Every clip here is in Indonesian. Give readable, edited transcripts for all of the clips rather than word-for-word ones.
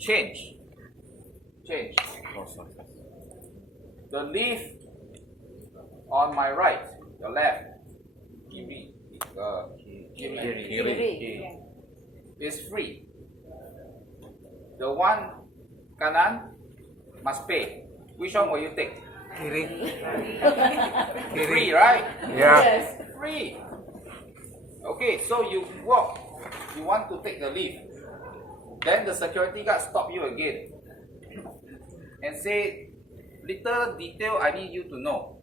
change. The leaf on my right, your left, kiri, is free. The one kanan must pay. Which one will you take? Kiri. Free, right? Yeah. Free. Okay, so you walk. You want to take the leaf. Then the security guard stop you again and say, little detail I need you to know.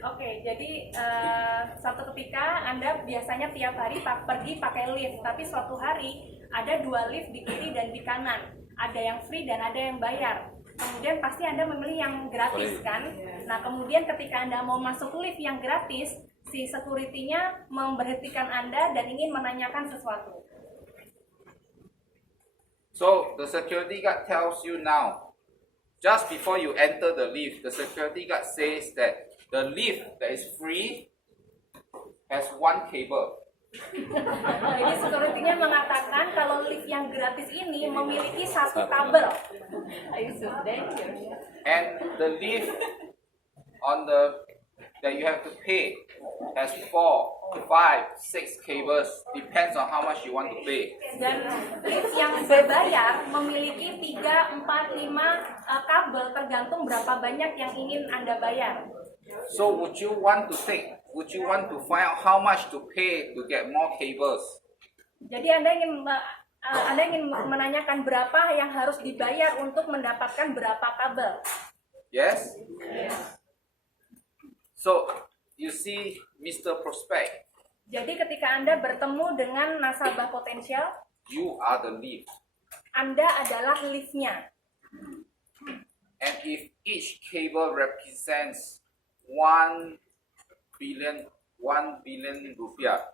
Oke, jadi suatu ketika Anda biasanya tiap hari pergi pakai lift, tapi suatu hari ada 2 lift di kiri dan di kanan. Ada yang free dan ada yang bayar. Kemudian pasti Anda memilih yang gratis kan? Nah, kemudian ketika Anda mau masuk lift yang gratis, si security-nya memberhentikan Anda dan ingin menanyakan sesuatu. So the security guard tells you now, just before you enter the lift, the security guard says that the lift that is free has 1 cable. Jadi security-nya mengatakan kalau lift yang gratis ini memiliki 1 kabel. And the lift on the that you have to pay has 4, 5, 6 cables, depends on how much you want to pay. Dan lift yang berbayar memiliki 3, 4, 5 kabel tergantung berapa banyak yang ingin Anda bayar. So would you want to find out how much to pay to get more cables? Jadi Anda ingin menanyakan berapa yang harus dibayar untuk mendapatkan berapa kabel. Yes? So you see, Mr. Prospect, Jadi ketika Anda bertemu dengan nasabah potensial, you are the lead. Anda adalah liftnya. And if each cable represents 1 billion rupiah,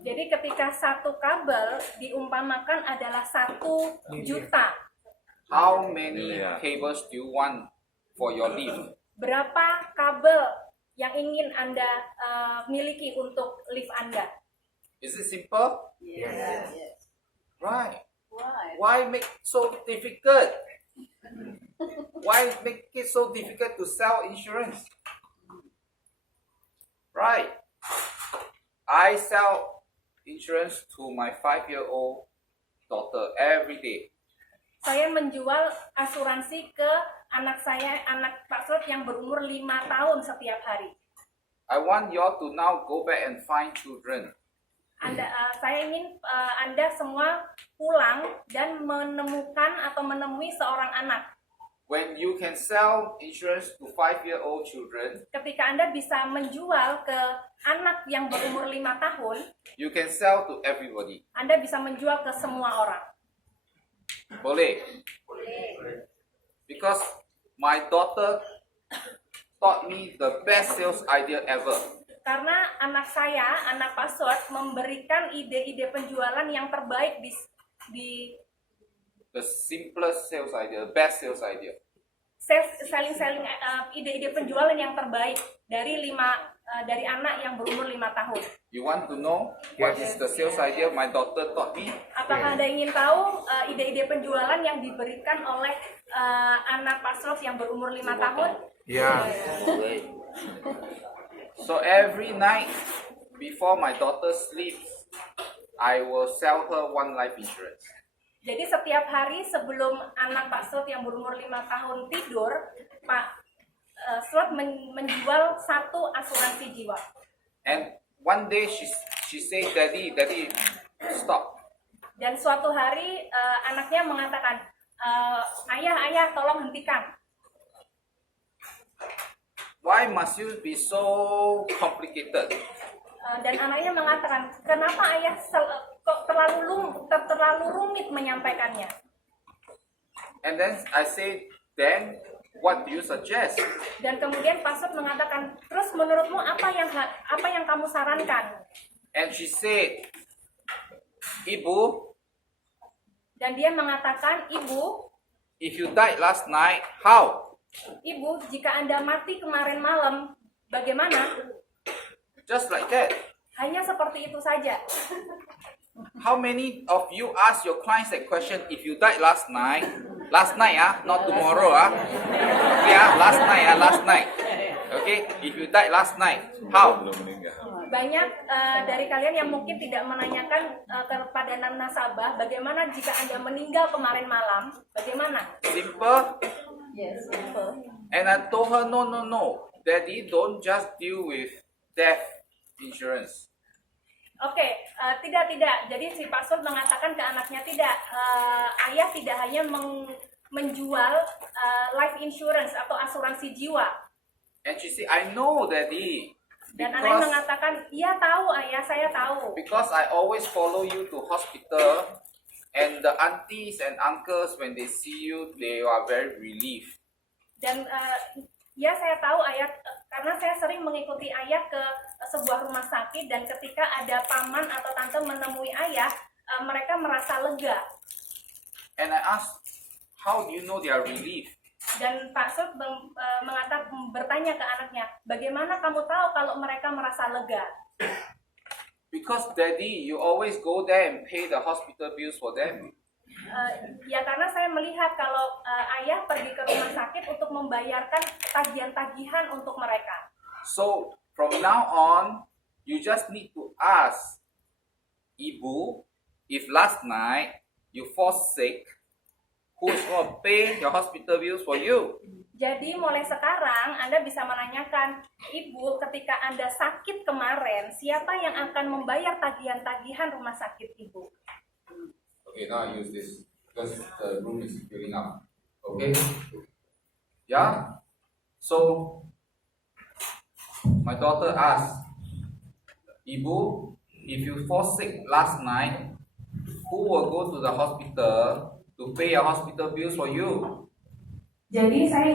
Jadi ketika satu kabel diumpamakan adalah 1 juta, how many cables do you want for your lift? berapa kabel yang ingin Anda miliki untuk lift Anda? Is it simple? Yes. Right. Why make so difficult? Why make it so difficult to sell insurance? Right. I sell insurance to my 5-year-old daughter every day. Saya menjual asuransi ke anak saya, anak Pak Slot yang berumur 5 tahun setiap hari. I want you all to now go back and find children. Saya ingin Anda semua pulang dan menemukan atau menemui seorang anak. When you can sell insurance to 5-year-old children, Ketika Anda bisa menjual ke anak yang berumur 5 tahun, you can sell to everybody. Anda bisa menjual ke semua orang. Boleh? Because my daughter taught me the best sales idea ever. Karena anak saya, anak password, memberikan ide-ide penjualan yang terbaik di The simplest sales idea, the best sales idea. selling ide-ide penjualan yang terbaik dari anak yang berumur 5 tahun. You want to know what is the sales idea my daughter taught me? Apakah Anda ingin tahu ide-ide penjualan yang diberikan oleh anak password yang berumur 5 tahun? Yeah. So every night before my daughter sleeps, I will sell her 1 life insurance. Jadi setiap hari sebelum anak Pak Slot yang berumur 5 tahun tidur, Pak Slot menjual 1 asuransi jiwa. And one day she said, Daddy, stop. Dan suatu hari anaknya mengatakan, Ayah, tolong hentikan. Why must you be so complicated? Dan anaknya mengatakan, kenapa ayah kok terlalu rumit menyampaikannya? And then I say, then what do you suggest? Dan kemudian Pak Slot mengatakan, terus menurutmu apa yang kamu sarankan? And she said, Ibu, Dan dia mengatakan, Ibu, if you died last night, how? Ibu, jika Anda mati kemarin malam, bagaimana? Just like that. Hanya seperti itu saja. How many of you ask your clients that question? If you died last night, not tomorrow, okay, last night. Okay, if you died last night, how? Banyak dari kalian yang mungkin tidak menanyakan kepada nasabah, bagaimana jika Anda meninggal kemarin malam? Bagaimana? Simple. Yes, simple. And I told her, no, Daddy, don't just deal with death insurance. Oke, tidak. Jadi si Pak Sur mengatakan ke anaknya tidak, ayah tidak hanya menjual life insurance atau asuransi jiwa. And she said, I know, Daddy. Dan anaknya mengatakan, iya tahu ayah, saya tahu. Because I always follow you to hospital, and the aunties and uncles when they see you, they are very relieved. Dan ya saya tahu ayah, karena saya sering mengikuti ayah ke sebuah rumah sakit dan ketika ada paman atau tante menemui ayah, mereka merasa lega. And I asked, how do you know they are relieved? Dan Pak Sur bertanya ke anaknya, bagaimana kamu tahu kalau mereka merasa lega? Because Daddy, you always go there and pay the hospital bills for them. Ya karena saya melihat kalau ayah pergi ke rumah sakit untuk membayarkan tagihan-tagihan untuk mereka. So from now on, you just need to ask Ibu, if last night you fall sick, who's going to pay your hospital bills for you? Jadi mulai sekarang Anda bisa menanyakan, Ibu, ketika Anda sakit kemarin, siapa yang akan membayar tagihan-tagihan rumah sakit Ibu? Okay, now I use this because the room is filling up. Okay? Yeah? So, my daughter asked, Ibu, if you fall sick last night, who will go to the hospital to pay your hospital bills for you? Jadi saya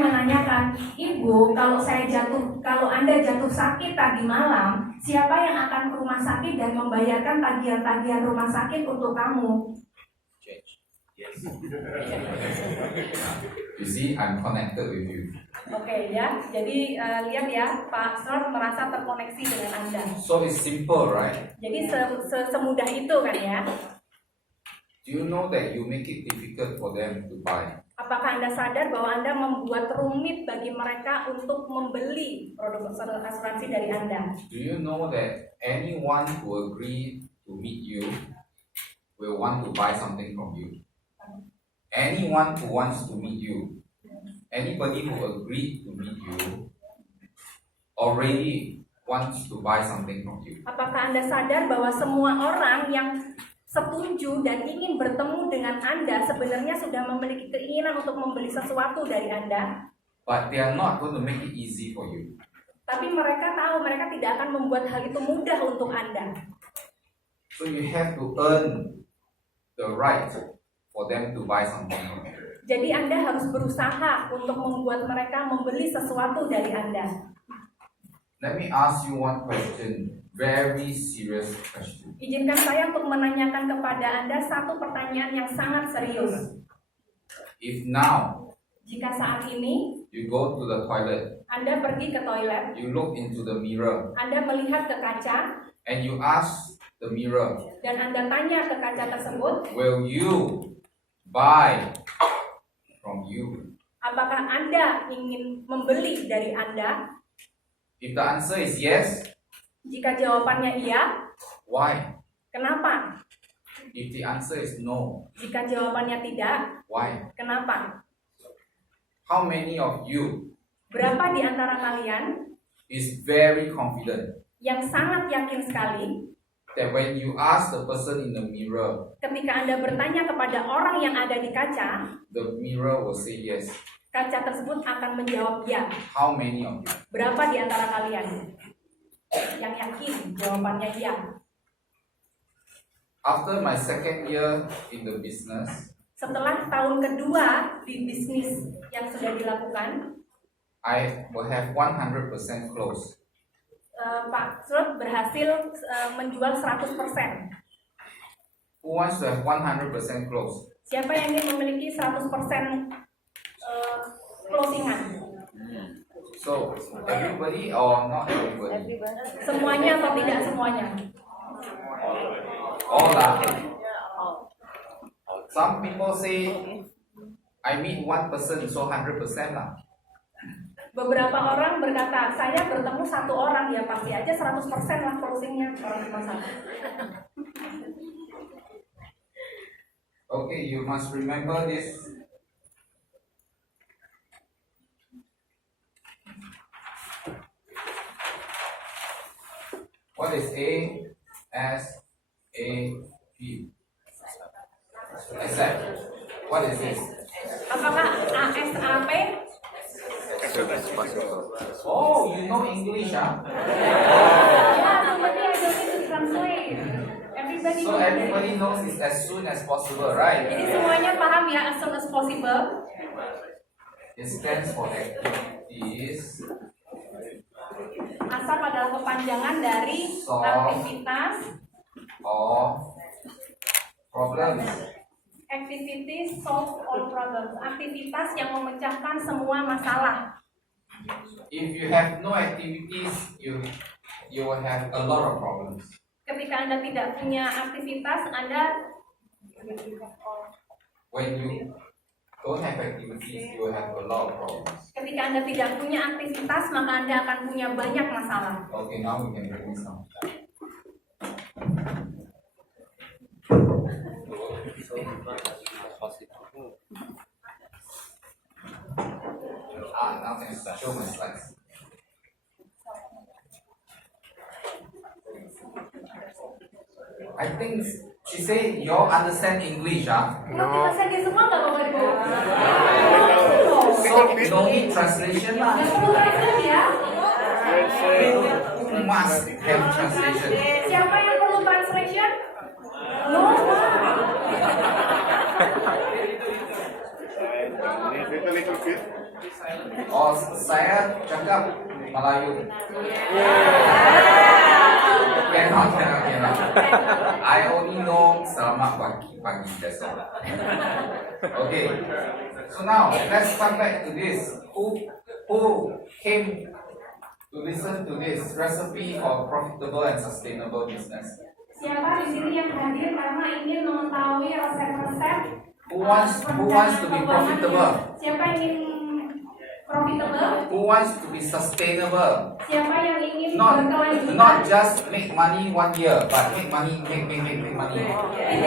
menanyakan, Ibu, kalau Anda jatuh sakit tadi malam, siapa yang akan ke rumah sakit dan membayarkan tagihan-tagihan rumah sakit untuk kamu? Change. Yes. You see, I'm connected with you. Oke, ya. Jadi lihat ya, Pak Sur merasa terkoneksi dengan Anda. So it's simple, right? Jadi semudah itu kan ya. Do you know that you make it difficult for them to buy? Apakah Anda sadar bahwa Anda membuat rumit bagi mereka untuk membeli produk asuransi dari Anda? Do you know that anyone who agree to meet you will want to buy something from you? Anyone who wants to meet you, anybody who agreed to meet you, already wants to buy something from you. Apakah Anda sadar bahwa semua orang yang setuju dan ingin bertemu dengan Anda sebenarnya sudah memiliki keinginan untuk membeli sesuatu dari Anda? But they are not going to make it easy for you. Tapi mereka tahu mereka tidak akan membuat hal itu mudah untuk Anda. So you have to earn the right for them to buy something from you. Jadi Anda harus berusaha untuk membuat mereka membeli sesuatu dari Anda. Let me ask you one question, very serious question. Izinkan saya untuk menanyakan kepada Anda satu pertanyaan yang sangat serius. If now Jika saat ini you go to the toilet, Anda pergi ke toilet, you look into the mirror, Anda melihat ke kaca, and you ask the mirror, dan Anda tanya ke kaca tersebut, will you buy from you? apakah Anda ingin membeli dari Anda? If the answer is yes, Jika jawabannya iya, why? kenapa? If the answer is no, Jika jawabannya tidak, why? kenapa? How many of you Berapa di antara kalian is very confident yang sangat yakin sekali that when you ask the person in the mirror, ketika Anda bertanya kepada orang yang ada di kaca, the mirror will say yes? kaca tersebut akan menjawab ya? How many of you? Berapa di antara kalian yang yakin jawabannya ya? After my second year in the business, Setelah tahun kedua di bisnis yang sudah dilakukan, I will have 100% close. Pak Sur berhasil menjual 100%. Who wants to have 100% close? Siapa yang ingin memiliki 100% closingan? So, everybody or not everybody? Semuanya atau tidak semuanya? All lah. Some people say, I meet one person, so 100% lah. Beberapa orang berkata, saya bertemu satu orang, ya pasti aja 100% lah closingnya orang cuma satu. Okay, you must remember this. What is A, S, A, P? Accept. What is this? Apakah ASAP? Oh, you know English, huh? Ya, seperti I don't need to translate. Everybody So knows everybody knows it's as soon as possible, right? Jadi semuanya paham ya, as soon as possible. It stands for activities ASAP adalah kepanjangan dari aktivitas, or problems. activities solve all problems. Aktivitas yang memecahkan semua masalah. If you have no activities, you will have a lot of problems. Ketika Anda tidak punya aktivitas, Anda When you don't have activities, you will have a lot of problems. ketika Anda tidak punya aktivitas, maka Anda akan punya banyak masalah. Okay, now we can bring this down. Now can show my slides. I think she said you all understand English, huh? No. Dia semua nggak bawa di bawah. So no need translation lah. Nggak perlu translate ya. Who must have translation? Siapa yang perlu translation? No. Oh, saya cakap Melayu. Cannot. I only know selamat pagi, that's all. Okay. So now let's come back to this. Who came to listen to this recipe for profitable and sustainable business? Siapa di sini yang hadir karena ingin mengetahui resep-resep? Who wants to be profitable? Siapa yang ingin profitable? Who wants to be sustainable? Siapa yang ingin Not berkelanjutan? just make money 1 year, but make money. Tidak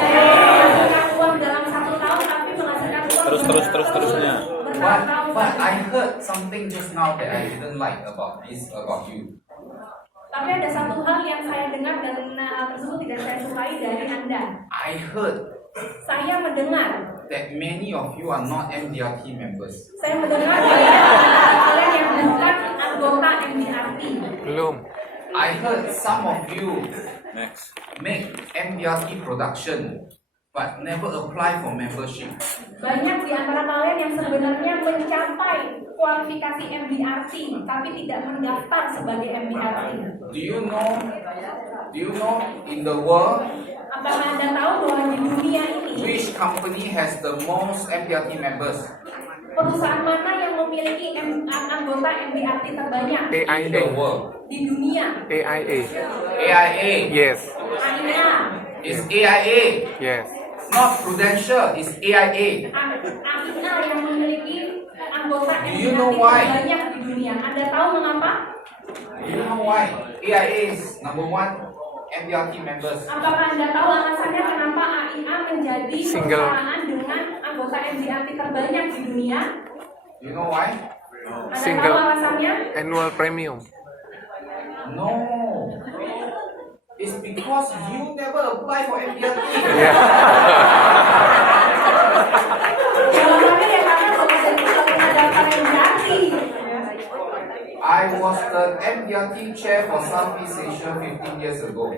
menghasilkan uang dalam 1 tahun, tapi menghasilkan uang terusnya. bertahun-tahun. But I heard something just now that I didn't like about you. Tapi ada satu hal yang saya dengar dan hal tersebut tidak saya sukai dari Anda. I heard Saya mendengar, that many of you are not MDRT members. saya mendengar kalian yang bukan anggota MDRT. Belum. I heard some of you Next. make MDRT production but never apply for membership. Banyak di antara kalian yang sebenarnya mencapai kualifikasi MDRT tapi tidak mendaftar sebagai MDRT. Do you know in the world Apakah Anda tahu bahwa di dunia ini which company has the most MDRT members? perusahaan mana yang memiliki anggota MDRT terbanyak In AIA. the world. di dunia? AIA. AIA. Yes. AIA. It's AIA. Yes. Not Prudential. It's AIA. AIA yang memiliki anggota Do you MDRT know why? terbanyak di dunia. Anda tahu mengapa? Do you know why? AIA is number 1 MDRT members. Apakah Anda tahu alasannya kenapa AIA menjadi Single. perusahaan dengan anggota MDRT terbanyak di dunia? You know why? Anda Single. tahu alasannya? Annual premium. No. It's because you never apply for MDRT. Yeah. Jawabannya ya karena Bapak jadi tidak pernah daftar MDRT. I was the MDRT chair for Southeast Asia 15 years ago.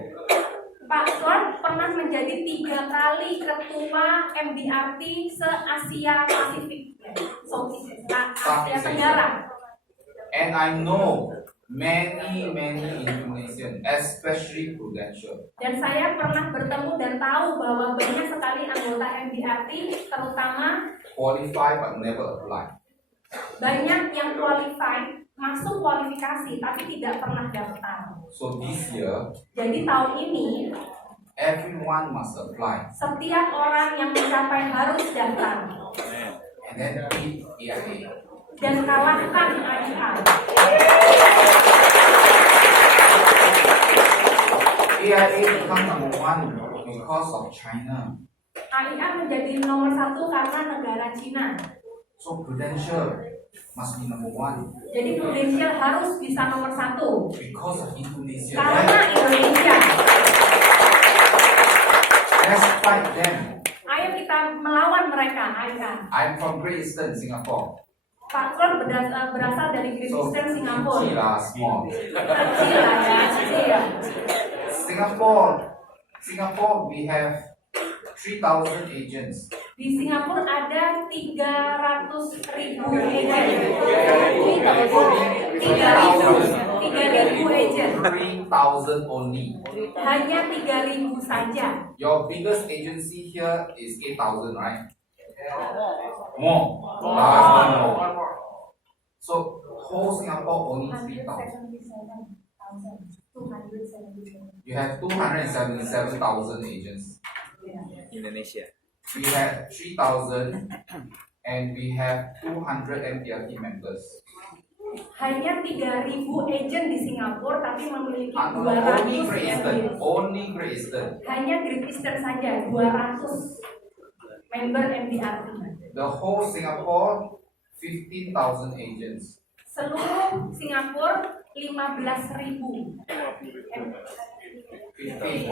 Pak Suan pernah menjadi 3 kali ketua MDRT se-Asia Pasifik, Asia Tenggara. And I know many Indonesian, especially Prudential. Dan saya pernah bertemu dan tahu bahwa banyak sekali anggota MDRT, terutama Qualify but never apply. banyak yang qualified, masuk kualifikasi tapi tidak pernah daftar. So this year, Jadi tahun ini Everyone must apply. Setiap orang yang mencapai harus daftar And then beat AIA. dan kalahkan AIA. AIA become number one because of China. AIA menjadi nomor 1 karena negara Cina. So Prudential must be number one Jadi Prudential harus bisa nomor 1 because of Indonesia. karena Right? Indonesia. Let's fight them. Ayo kita melawan mereka, AIA. I'm from Great Eastern, Singapore. Pak Kron berasal dari Great So Eastern Singapura. kecil lah, small. Kecil lah ya, kecil. Singapore, we have 3,000 agents. Di Singapura ada 300.000 agent. 3.000 agent. 3,000 only. Hanya 3.000 saja. Your biggest agency here is 8,000, right? More. More. So whole Singapore only 3,000. You have 277,000 agents. Indonesia. We have 3,000 and we have 200 MDRT members. Hanya 3.000 agent di Singapura tapi memiliki Only 200 Great Eastern. MDRT. Only Great Eastern. Hanya Great Eastern saja 200 member MDRT. The whole Singapore, 15,000 agents. Seluruh Singapura 15.000. 15.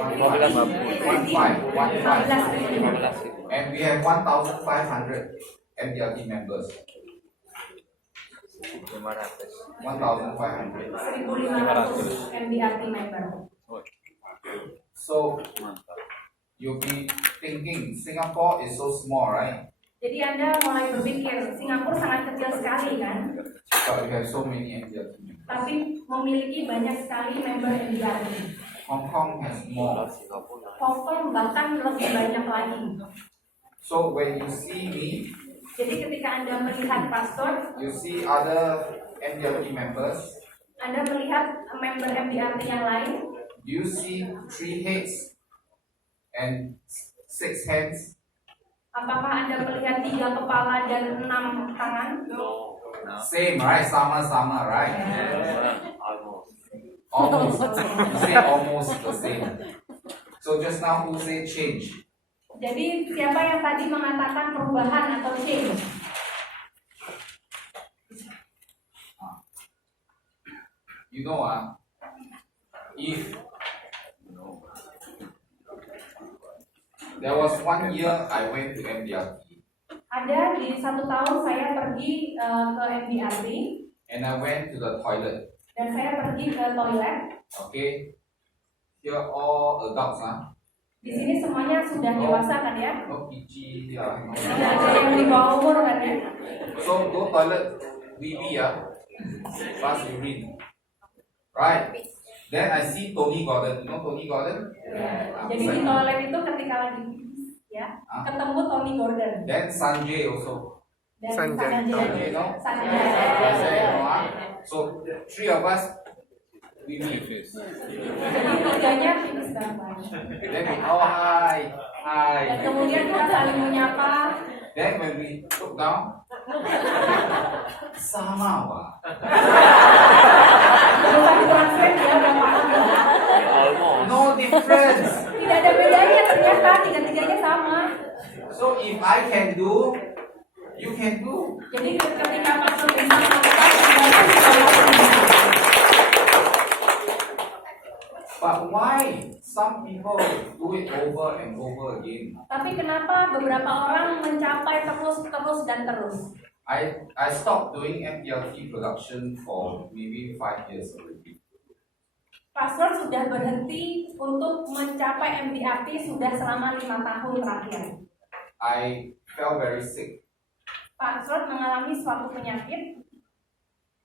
And we have 1,500 MDRT members. 500. 1,500. 1.500 MDRT member. So you'll be thinking Singapore is so small, right? Jadi Anda mulai berpikir Singapura sangat kecil sekali kan, But we have so many MDRT members. tapi memiliki banyak sekali member MDRT. Hong Kong has more. Hong Kong bahkan lebih banyak lagi. So when you see me, Jadi ketika Anda melihat pastor, you see other MDRT members. Anda melihat member MDRT yang lain, Do you see 3 heads and 6 hands? apakah Anda melihat 3 kepala dan 6 tangan? Same, right? Sama, right? Almost. You say almost the same. So just now who say change? Jadi siapa yang tadi mengatakan perubahan atau change? You know, if there was 1 year I went to MDRT Ada di 1 tahun saya pergi ke MDRT and I went to the toilet. dan saya pergi ke toilet. Okay, here all adults, Di sini semuanya sudah dewasa kan ya? no PG, no. Tidak ada yang di bawah umur kan ya? So go toilet, BB, fast urine, right? Then I see Tony Gordon. You know Tony Gordon? Ya. Jadi di toilet itu ketika lagi ya ketemu Tony Gordon Then Sanjay also. dan Sanjay. Sanjay, no? Sanjay. Sanjay, so 3 of us, we meet. Jadi tiganya finish gambar. Then we, oh hi, hi. Dan kemudian kita saling menyapa. Then when we look down, sama wah. Bukan ditranslate ya Bapak. No difference. Tidak ada bedanya ternyata tiga-tiganya sama. So if I can do, you can do. Jadi ketika pastor bisa melakukan ibadah bisa melakukan. But why some people do it over and over again? Tapi kenapa beberapa orang mencapai terus dan terus? I stopped doing MPLT production for maybe 5 years already. Pastor sudah berhenti untuk mencapai MDRT sudah selama 5 tahun terakhir. I felt very sick Pastor mengalami suatu penyakit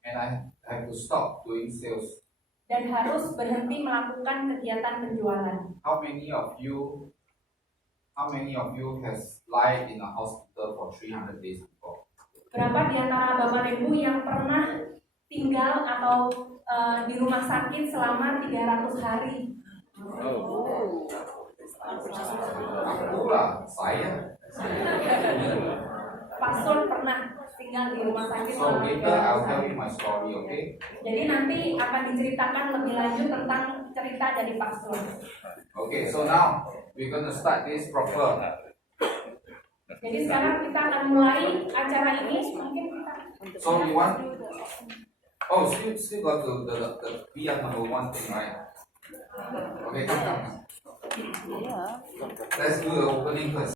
and I had to stop doing sales. dan harus berhenti melakukan kegiatan penjualan. How many of you has lied in a hospital for 300 days before? Berapa di antara Bapak Ibu yang pernah tinggal atau di rumah sakit selama 300 hari? Aku lah, saya. Pastor pernah tinggal di rumah sakit. So later I'll tell you my story, okay? Jadi nanti akan diceritakan lebih lanjut tentang cerita dari pastor. Okay, so now we're gonna start this proper. Jadi sekarang kita akan mulai acara ini. Mungkin kita. So you want? Oh, still got the PR number 1 thing, right? Okay, come. Let's do the opening first.